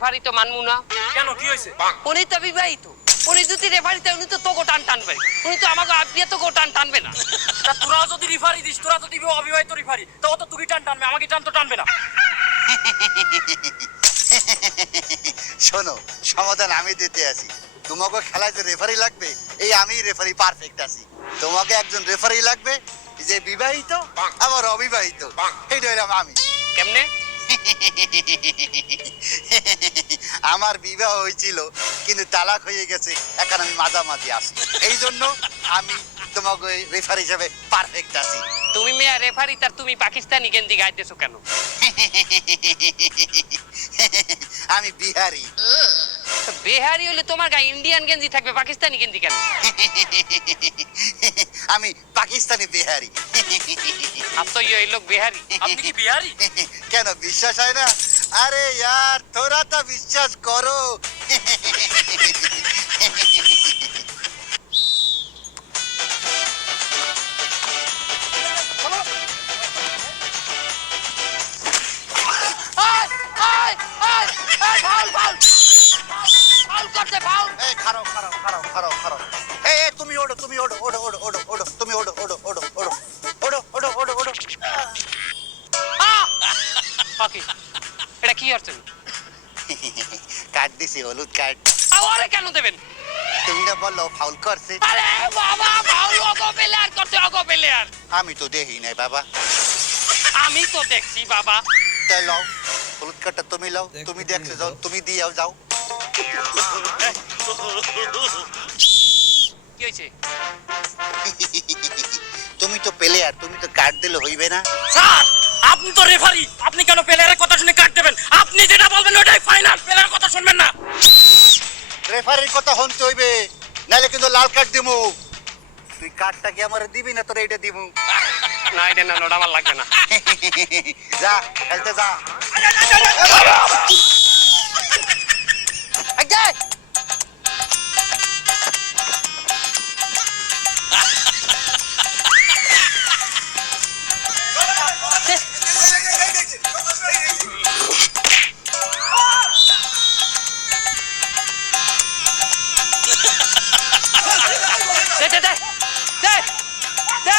Referee তো মানমু না। কেন কি হয়েছে? উনি তো বিবাহিত, উনি যদি রেফারিতে উনি তো তোকে টান টানবে, উনি তো আমাকে আপনি তো টান টানবে না। তা তোরা যদি রেফারি দিস, তোরা যদি অবিবাহিত রেফারি, তো অত তুই টান টানবে, আমাকে টান তো টানবে না। শোনো, সমাধান আমি দিতে আছি। তোমাকে খেলায় যে রেফারি লাগবে, এই আমি রেফারি পারফেক্ট আছি। তোমাকে একজন রেফারি লাগবে যে বিবাহিত আবার অবিবাহিত, এইটা হইলাম আমি। কেমনে? আমার বিবাহ হয়েছিল কিন্তু তালাক হয়ে গেছে, এখন আমি মাঝামাঝি আছি, এই জন্য আমি তোমাকে রেফারি হিসেবে পারফেক্ট আছি। তুমি মেয়া রেফারি তার তুমি পাকিস্তানি গেঞ্জি গাইতেছো কেন? আমি বিহারি। বিহারি হলে তোমার গায়ে ইন্ডিয়ান গেঞ্জি থাকবে, পাকিস্তানি গেঞ্জি কেন? আমি পাকিস্তানি বিহারি। আপ তো এই লোক বিহারি। আপনি কি বিহারি? কেন বিশ্বাস হয় না? আরে यार थोड़ा तो বিশ্বাস করো। এই খারাপ খারাপ খারাপ খারাপ খারাপ। এই তুমি ওড়ো, তুমি ওড়ো, ওড়ো ওড়ো ওড়ো ওড়ো, তুমি ওড়ো ওড়ো ওড়ো ওড়ো ওড়ো ওড়ো ওড়ো ওড়ো। ওকে, এটা কি হচ্ছে? কাট দিছি, হলুদ কাট। আরে কেন দেবেন? তুমি না বললো ফাউল করছে। আরে বাবা, ফাউল ওগো প্লেয়ার করতে, ওগো প্লেয়ার। আমি তো দেখি নাই বাবা। আমি তো দেখছি বাবা। তাই লও, হলুদ কাটটা তুমি লও, তুমি দেখছো যাও, তুমি দিয়াও যাও। কি হয়েছে? তুমি তো প্লেয়ার, তুমি তো কাট দিলে হইবে না। স্যার, আপনি তো রেফারি, আপনি কেন প্লেয়ারের কথা শুনে কাট দেবেন? আপনি যেটা বলবেন ওটাই ফাইনাল, প্লেয়ারের কথা শুনবেন না। রেফারির কথা শুনতে হইবে, নাহলে কিন্তু লাল কার্ড দিমু। তুই কার্ডটা কি আমারে দিবি না তোরা এটা দিমু? না এটা না, ওটা আমার লাগবে না। যা খেলতে যা। দে দে দে দে দে।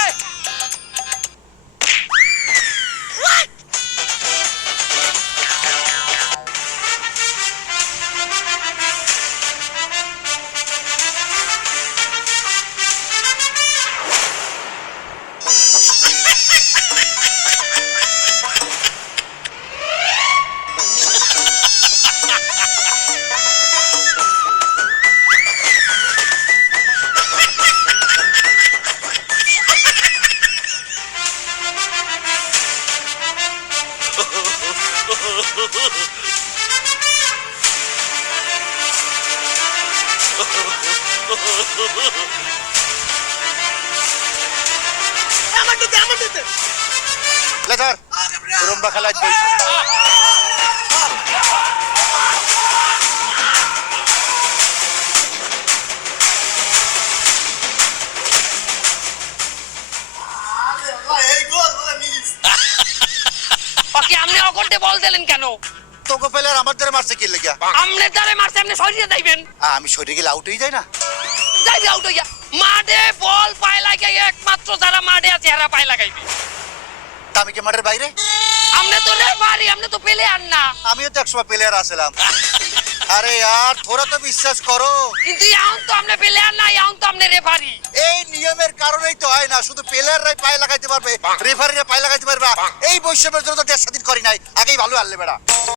লে ধর, রুম্বা খেলা দিয়েছে। ওকে, আপনি অকন্টে বল দিলেন কেন? তোকে প্লেয়ার আমার দ্বারা মারছে কি লেগিয়া? আমনে দ্বারে মারছে, আপনি সরিয়ে যাইবেন। আমি সরে গেলে আউট হয়ে যায় না? যাইবে আউট হইয়া। মাঠে বল পায় লাগাই, একমাত্র যারা মাঠে আছে এরা পায় লাগাইবে। তা আমি কি মাঠের বাইরে? আমনে তো রেফারি, আমনে তো প্লেয়ার না। আমিও তো একসময় প্লেয়ার আসলাম। আরে यार थोड़ा তো বিশ্বাস করো। কিন্তু এখন তো আমনে প্লেয়ার না, এখন তো আমনে রেফারি। এই নিয়মের কারণেই তো হয় না, শুধু প্লেয়াররাই পায়ে লাগাইতে পারবে, রেফারিরা পায়ে লাগাইতে পারবে। এই বৈষম্যের জন্য তো দেশ স্বাধীন করি নাই, আগেই ভালো হারলে বেড়া।